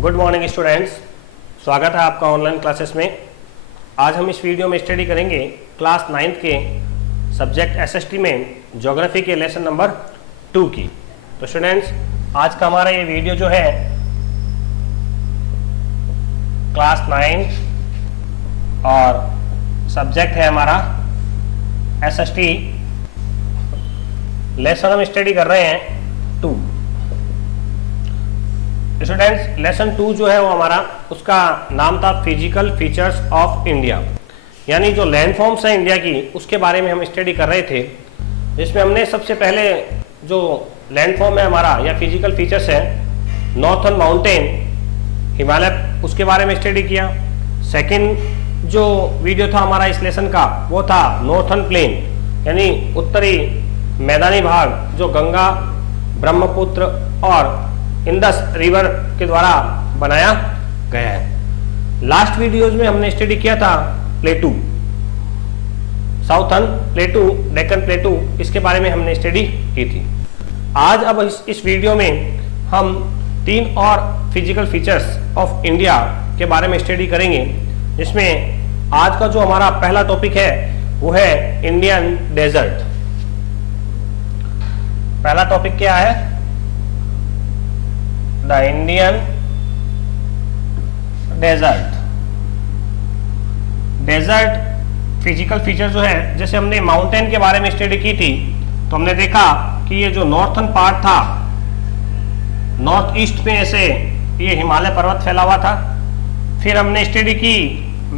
Good morning students, स्वागत है आपका ऑनलाइन क्लासेस में। आज हम इस वीडियो में स्टडी करेंगे क्लास 9th के सब्जेक्ट एसएसटी में ज्योग्राफी के लेसन नंबर 2 की। तो स्टूडेंट्स, आज का हमारा ये वीडियो जो है क्लास 9 और सब्जेक्ट है हमारा एसएसटी। लेसन हम स्टडी कर रहे हैं 2। स्टूडेंट्स, लेसन 2 जो है वो हमारा, उसका नाम था फिजिकल फीचर्स ऑफ इंडिया, यानी जो लैंडफॉर्म्स है इंडिया की उसके बारे में हम स्टडी कर रहे थे। जिसमें हमने सबसे पहले जो लैंडफॉर्म है हमारा या फिजिकल फीचर्स है, नॉर्थर्न माउंटेन हिमालय, उसके बारे में स्टडी किया। सेकंड जो वीडियो था हमारा इस लेसन का वो था नॉर्थर्न प्लेन, यानी उत्तरी मैदानी भाग जो गंगा, ब्रह्मपुत्र और इंडस रिवर के द्वारा बनाया गया है। लास्ट वीडियोज में हमने स्टडी किया था प्लेटू, साउथर्न प्लेटू, डेक्कन प्लेटू, इसके बारे में हमने स्टडी की थी। आज अब इस वीडियो में हम 3 और फिजिकल फीचर्स ऑफ इंडिया के बारे में स्टडी करेंगे। जिसमें आज का जो हमारा पहला टॉपिक है वो है इंडियन डेजर्ट। पहला टॉपिक क्या है? The Indian desert. Desert physical feature जो है, जैसे हमने माउंटेन के बारे में स्टडी की थी तो हमने देखा कि ये जो नॉर्थर्न पार्ट था, नॉर्थ ईस्ट में ऐसे ये हिमालय पर्वत फैला हुआ था। फिर हमने स्टडी की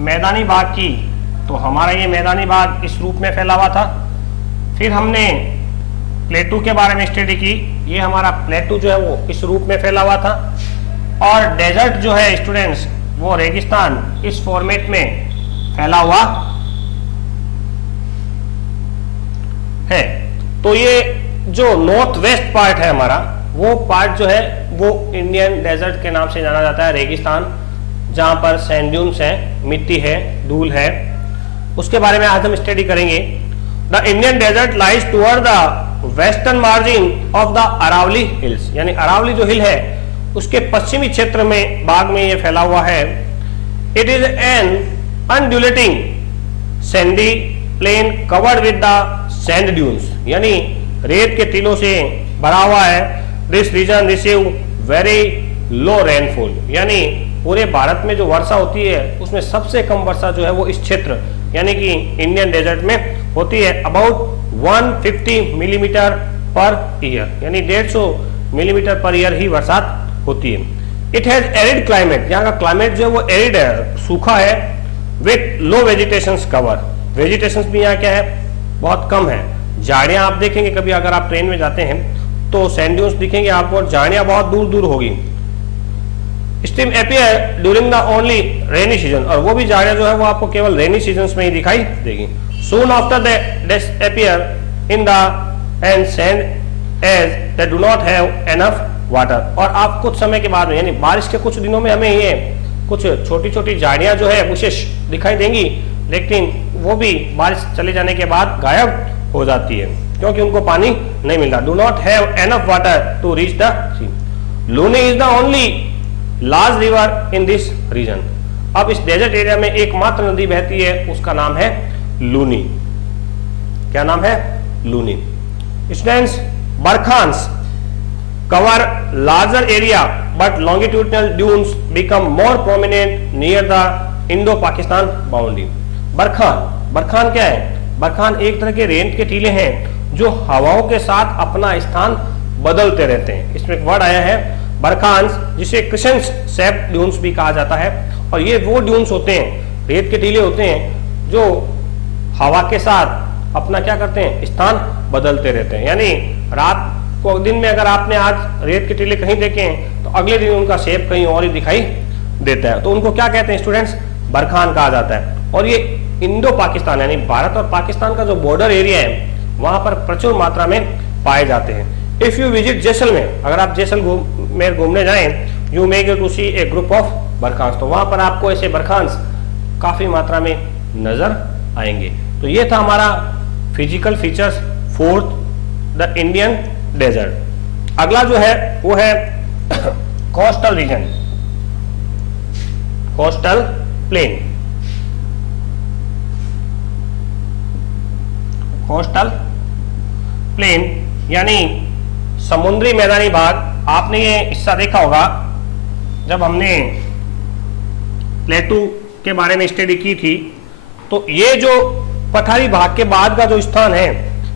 मैदानी भाग की, तो हमारा ये मैदानी भाग इस रूप में फैला हुआ था। फिर हमने प्लेटू के बारे में स्टडी की, ये हमारा प्लेटू जो है वो इस रूप में फैला हुआ था। और डेजर्ट जो है स्टूडेंट्स, वो रेगिस्तान इस फॉर्मेट में फैला हुआ है। तो ये जो नॉर्थ वेस्ट पार्ट है हमारा, वो पार्ट जो है वो इंडियन डेजर्ट के नाम से जाना जाता है। रेगिस्तान जहां पर सैंड ड्यून्स है, मिट्टी है, धूल है, उसके बारे में आज हम स्टडी करेंगे। The Indian desert lies toward the western margin of the Aravalli hills, यानी अरावली जो हिल है उसके पश्चिमी क्षेत्र में भाग में ये फैला हुआ है। It is an undulating sandy plain covered with the sand dunes, यानी रेत के टीलों से भरा हुआ है। This region receive very low rainfall, यानी पूरे भारत में जो वर्षा होती है उसमें सबसे कम वर्षा जो है वो इस क्षेत्र यानी कि इंडियन डेजर्ट में होती है। अबाउट 150 मिलीमीटर पर ईयर, यानी 150 मिलीमीटर पर ईयर ही बरसात होती है। इट हैज एरिड क्लाइमेट, यहाँ का क्लाइमेट जो है वो एरिड है, सूखा है। With low vegetation cover, vegetation भी यहाँ क्या है, बहुत कम है। झाड़ियां आप देखेंगे कभी अगर आप ट्रेन में जाते हैं तो सैंड ड्यून्स दिखेंगे आपको, और झाड़ियां बहुत दूर दूर होगी। Steam appear during the only rainy season, और वो भी झाड़ियां जो है वो आपको केवल रेनी सीजन में ही दिखाई देगी। Soon after they disappear in the and sand as they do not have enough water, और आप कुछ समय के बाद में यानी बारिश के कुछ दिनों में हमें ये कुछ छोटी छोटी झाड़ियां जो है विशेष दिखाई देंगी, लेकिन वो भी बारिश चले जाने के बाद गायब हो जाती है क्योंकि उनको पानी नहीं मिलता। Do not have enough water to reach the sea. Luni is the only large river in this region. अब इस डेजर्ट एरिया में एकमात्र नदी बहती है, उसका नाम है लूनी। क्या नाम है? Luni. Students, barchans cover larger area but longitudinal dunes become more prominent near the Indo Pakistan boundary. Barchan, barchan क्या है? बरखान एक तरह के रेत के टीले हैं जो हवाओं के साथ अपना स्थान बदलते रहते हैं। इसमें एक वर्ड आया है बरखान्स, जिसे क्रिसेंट शेप ड्यून्स भी कहा जाता है। और ये वो ड्यून्स होते हैं, रेत के टीले होते हैं जो हवा के साथ अपना क्या करते हैं, स्थान बदलते रहते हैं। यानी रात को, दिन में अगर आपने आज रेत के टीले कहीं देखे हैं तो अगले दिन उनका शेप कहीं और ही दिखाई देता है, तो उनको क्या कहते हैं स्टूडेंट्स? बरखान कहा जाता है। और ये इंडो पाकिस्तान यानी भारत और पाकिस्तान का जो बॉर्डर एरिया है वहां पर प्रचुर मात्रा में पाए जाते हैं। इफ यू विजिट जैसलमेर, अगर आप जैसलमेर घूमने जाएं, you may get to see a group of barchans, तो वहां पर आपको ऐसे बरखान्स काफी मात्रा में नजर आएंगे। तो ये था हमारा physical features fourth, the Indian desert. अगला जो है वो है coastal region. Coastal plain, coastal plain यानी समुद्री मैदानी भाग। आपने ये हिस्सा देखा होगा जब हमने प्लेटू के बारे में स्टडी की थी, तो ये जो पठारी भाग के बाद का जो स्थान है,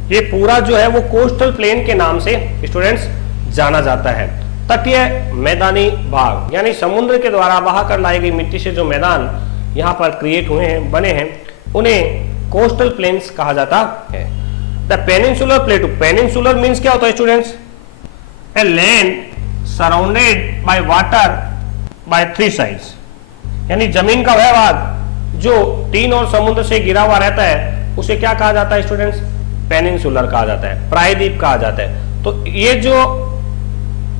ये पूरा जो है वो कोस्टल प्लेन के नाम से स्टूडेंट्स जाना जाता है। तटीय मैदानी भाग यानी समुद्र के द्वारा बहाकर लाई गई मिट्टी से जो मैदान यहाँ पर क्रिएट हुए हैं, बने हैं, उन्हें कोस्टल प्लेन्स कहा जाता है। द पेनिनसुलर प्लेटू, पेनिनसुलर मीन्स क्या होता है students? A land surrounded by water by three sides, यानी जमीन का वह भाग जो तीन और समुद्र से घिरा हुआ रहता है, उसे क्या कहा जाता है स्टूडेंट्स? पेनिनसुलर कहा जाता है, प्रायद्वीप कहा जाता है। तो ये जो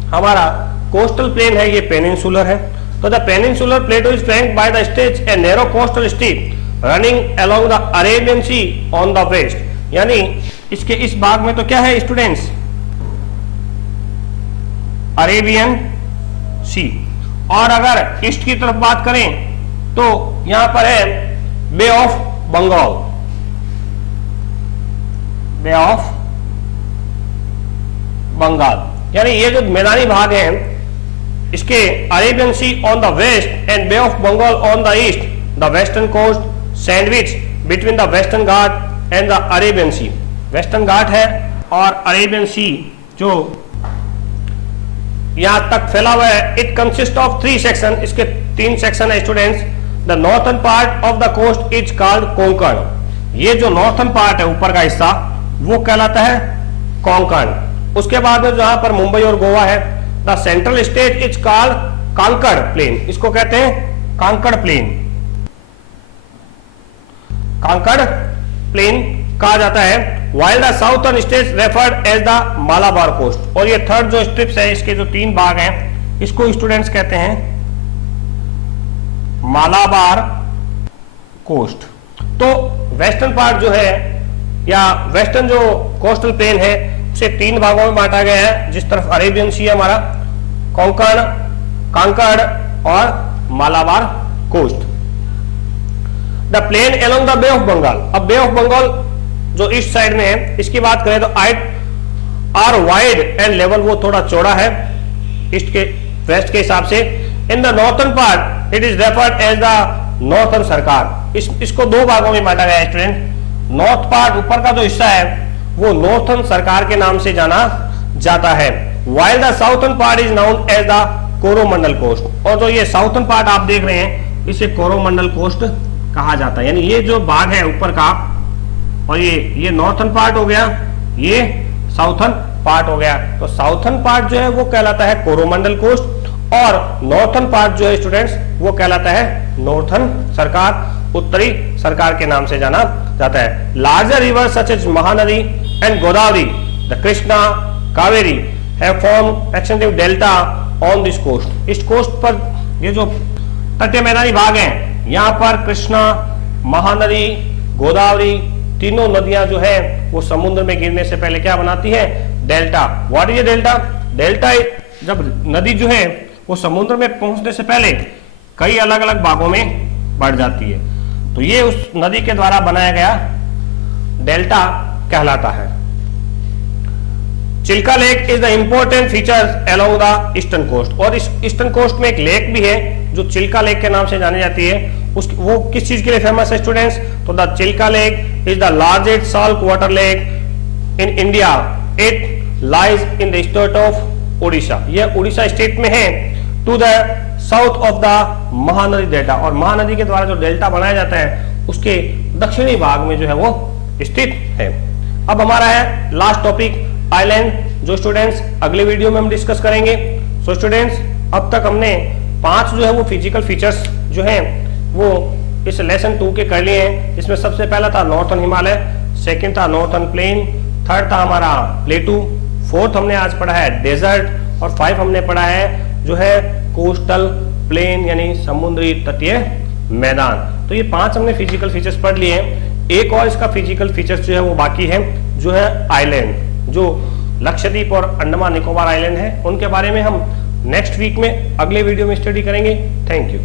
हमारा कोस्टल प्लेन है, ये पेनिनसुलर है। तो the peninsular plateau is flanked by the stretch a narrow coastal strip running along the Arabian C on the west, यानी इसके इस भाग में तो क्या है स्टूडेंट्स? अरेबियन सी। और अगर ईस्ट की तरफ बात करें तो यहां पर है Bay of Bengal, Bay of Bengal, यानी ये जो मैदानी भाग है, इसके Arabian C on the west and Bay of Bengal on the east, the western coast sandwich between the Western Ghat and the Arabian Sea. Western Ghat है और अरेबियन सी जो यहां तक फैला हुआ है। It consist of three section, इसके तीन सेक्शन है students. The northern part of the coast is called Konkan, ये जो नॉर्थन पार्ट है, ऊपर का हिस्सा, वो कहलाता है कोंकण। उसके बाद में जहां पर मुंबई और गोवा है, the central state is called Konkan plain, इसको कहते हैं कांकड़ प्लेन, कांकड़ प्लेन कहा जाता है। while the southern states referred as the Malabar coast. और ये थर्ड जो स्ट्रिप्स है, इसके जो तीन भाग हैं, इसको स्टूडेंट्स कहते हैं मालाबार कोस्ट। तो वेस्टर्न पार्ट जो है या वेस्टर्न जो कोस्टल प्लेन है, उसे तीन भागों में बांटा गया है। जिस तरफ अरेबियन सी है हमारा, कोंकण, कांकड़ और Malabar coast. The plain along the bay of Bengal, अब बे ऑफ बंगाल जो ईस्ट साइड में है, इसकी बात करें तो आर वाइड एंड लेवल, वो थोड़ा चौड़ा है ईस्ट के वेस्ट के हिसाब से। In the northern part it is referred as the northern Circar. इसको दो भागों में बांटा गया है स्टूडेंट। नॉर्थ पार्ट, ऊपर का जो हिस्सा है, वो नॉर्थन सरकार के नाम से जाना जाता है। While the southern part is known as the Coromandel coast. और जो ये साउथर्न पार्ट आप देख रहे हैं, इसे कोरोमंडल कोस्ट कहा जाता है। यानी ये जो भाग है ऊपर का, और ये नॉर्थन पार्ट हो गया, ये साउथर्न पार्ट हो गया। तो साउथर्न पार्ट जो है वो कहलाता है कोरोमंडल कोस्ट, और नॉर्थन पार्ट जो है स्टूडेंट्स वो कहलाता है नॉर्थन सरकार, उत्तरी सरकार के नाम से जाना जाता है। Larger river such as Mahanadi and Godavari, the Krishna, Kaveri have formed extensive delta on this coast. इस कोस्ट पर ये जो तटीय मैदानी भाग है, यहाँ पर कृष्णा, महानदी, गोदावरी, तीनों नदियां जो है वो समुद्र में गिरने से पहले क्या बनाती है? Delta. What is delta? Delta जब नदी जो है वो समुद्र में पहुंचने से पहले कई अलग अलग भागों में बढ़ जाती है, तो ये उस नदी के द्वारा बनाया गया डेल्टा कहलाता है। Chilka lake is the important feature along the eastern coast. और इस ईस्टर्न कोस्ट में एक लेक भी है जो चिल्का लेक के नाम से जानी जाती है। वो किस चीज के लिए फेमस है स्टूडेंट्स? तो the Chilka lake is the largest salt water lake in India. It lies in the state of Odisha. यह उड़ीसा स्टेट में है, to the south of the Mahanadi delta. और महानदी के द्वारा जो डेल्टा बनाया जाता है, उसके दक्षिणी भाग में जो है वो स्थित है। अब हमारा है लास्ट टॉपिक आइलैंड, जो स्टूडेंट्स अगले वीडियो में हम डिस्कस करेंगे। सो स्टूडेंट्स, अब तक हमने 5 जो है वो फिजिकल फीचर्स जो हैं वो इस लेसन 2 के कर लिए हैं। इसमें सबसे पहला था नॉर्थन हिमालय, सेकंड था नॉर्थन प्लेन, थर्ड था हमारा प्लेटू, फोर्थ हमने आज पढ़ा है डेजर्ट, और 5 हमने पढ़ा है जो है कोस्टल प्लेन यानी समुद्री तटीय मैदान। तो ये 5 हमने फिजिकल फीचर्स पढ़ लिए हैं। एक और इसका फिजिकल फीचर्स जो है वो बाकी है, जो है आइलैंड, जो लक्षद्वीप और अंडमान निकोबार आइलैंड है। उनके बारे में हम नेक्स्ट वीक में अगले वीडियो में स्टडी करेंगे। Thank you.